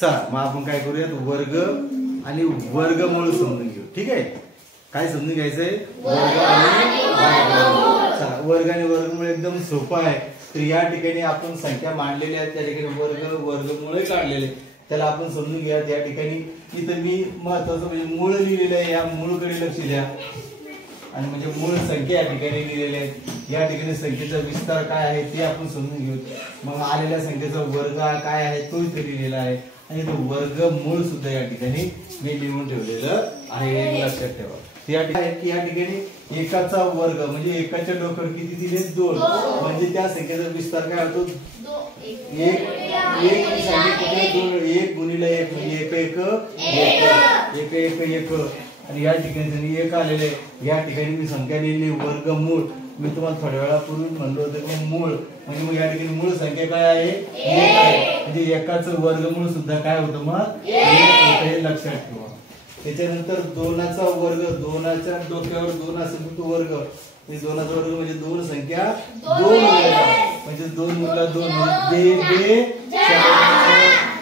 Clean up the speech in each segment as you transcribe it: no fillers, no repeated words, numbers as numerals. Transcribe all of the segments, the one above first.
चला मग आपण काय करूयात, वर्ग आणि वर्गमूळ समजून घेऊ. ठीक आहे, काय समजून घ्यायचंय, वर्ग आणि वर्गमूळ. चला वर्ग आणि वर्गमूळ एकदम सोपं आहे. तर या ठिकाणी आपण संख्या मांडलेल्या आहेत, त्या ठिकाणी वर्ग वर्गमूळ काढलेले, त्याला आपण समजून घ्या. या ठिकाणी इथं मी महत्वाचं म्हणजे मूळ लिहिलेलं आहे, या मूळकडे लक्ष द्या. आणि म्हणजे मूळ संख्या या ठिकाणी लिहिलेल्या आहेत. या ठिकाणी संख्येचा विस्तार काय आहे ते आपण समजून घेऊ. मग आलेल्या संख्येचा वर्ग काय आहे तो इथे लिहिलेला आहे, आणि तो वर्गमूळ सुद्धा या ठिकाणी मी लिहून ठेवलेलं आहे, लक्षात ठेवा. या ठिकाणी एकाचा वर्ग म्हणजे एकाच्या डोक्यावर किती दिले, 2. म्हणजे त्या संख्येचा विस्तार काय होतो, 1 गुणिले 1 म्हणजे 1 1 1. आणि या ठिकाणी 1 आलेले, या ठिकाणी मी संख्या लिहिली वर्गमूळ. मी तुम्हाला थोड्या वेळापूर्वी म्हणलो होतं की मूळ म्हणजे मग या ठिकाणी मूळ संख्या काय आहे, 1 आहे. म्हणजे एकाचं वर्गमूळ सुद्धा काय होतं, मग 1 हे लक्षात ठेवा. त्याच्यानंतर 2चा वर्ग, 2च्या डोक्यावर 2 असेल तो वर्ग, 2चा वर्ग म्हणजे 2 संख्या 2 म्हणजे 2 मुला 2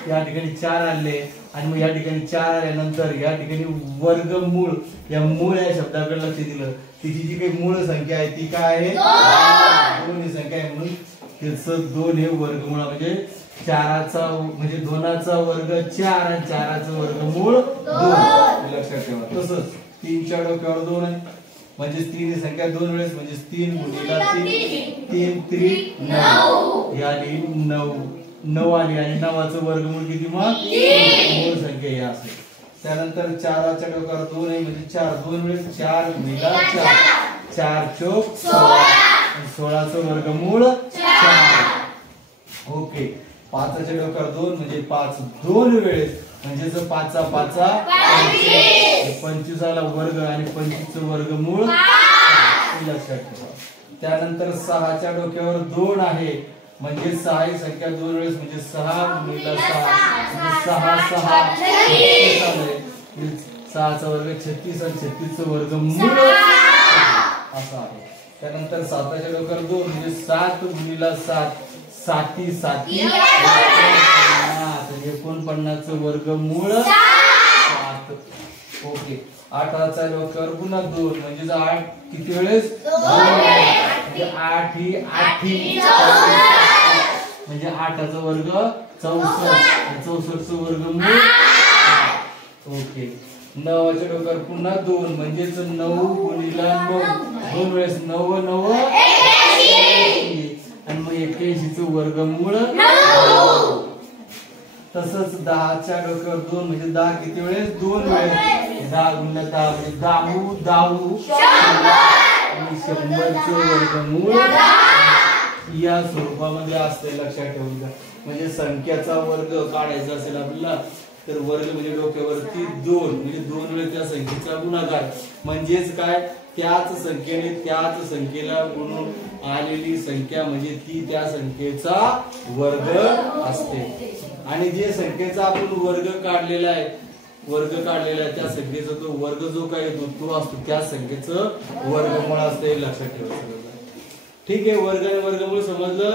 या ठिकाणी 4 आले. आणि मग या ठिकाणी 4 आल्यानंतर या ठिकाणी वर्गमूळ, या मूळ या शब्दाकडे लक्ष दिलं, तिची जी काही मूळ संख्या आहे ती काय आहे, 2 ही संख्या आहे, म्हणून त्याचं 2 हे वर्गमूळ म्हणजे 4चा म्हणजे 2चा वर्ग 4 आणि 4चं वर्गमूळ 2 लक्षात ठेवा. तसंच 3च्या डोक्यावर 2 आहे म्हणजे 3 ही संख्या 2 वेळेस म्हणजे 3 गुणिले 3 3 9 या 9 आली. आणि 9चं वर्गमूळ किती, मग मूळ संख्या ही असेल. त्यानंतर 4च्या डोक्यावर 2 आहे म्हणजे 4 2 वेळेस 4 गुणिले 4 4 चौक 16चं वर्गमूळ 4. ओके. 5च्या डोक्यावर 2 म्हणजे 5 2 वेळेस म्हणजे 5 5 25 आला वर्ग आणि 25चं वर्गमूळ लक्षात ठेवा. त्यानंतर 6च्या डोक्यावर 2 आहे म्हणजे 6 ही संख्या 2 वेळेस म्हणजे 6 गुणिले 6 म्हणजे 6 6चा वर्ग 36 आणि 36चं वर्गमूळ असं आहे. त्यानंतर 7च्या डोक्यावर 2 म्हणजे 7 गुणिले 7 7 7 49चं वर्गमूळ 7. ओके. 8च्या डोक्यावर पुन्हा 2 म्हणजे 8 किती वेळेस 2 8 ही 8 म्हणजे 8चा वर्ग 64 64चं वर्गमूळ. ओके. 9च्या डोक्यावर पुन्हा 2 म्हणजेच 9 गुणिले 9 2 वेळेस 9 9 आणि मग 81चं वर्गमूळ. तसंच 10च्या डोक्यावर 2 म्हणजे 10 किती वेळेस 2 वेळेस 10 गुणिले 10 म्हणजे 10 आणि 100चं वर्गमूळ या स्वरूपामध्ये असते, लक्षात ठेवून घ्या. म्हणजे संख्याचा वर्ग काढायचा असेल आपल्याला तर वर्ग म्हणजे डोक्यावरती 2 म्हणजे 2 वेळेस त्या संख्येचा गुणाकार म्हणजेच काय, त्याच संख्येने त्याच संख्येला गुणून आलेली संख्या म्हणजे ती त्या संख्येचा वर्ग असते. आणि जे संख्येचा आपण वर्ग काढलेला आहे त्या संख्येचा तो वर्ग जो काय येतो तो असतो त्या संख्येचं वर्गमूळ असते, लक्षात ठेवायचं. ठीक आहे, वर्ग आणि वर्गमूळ समजलं.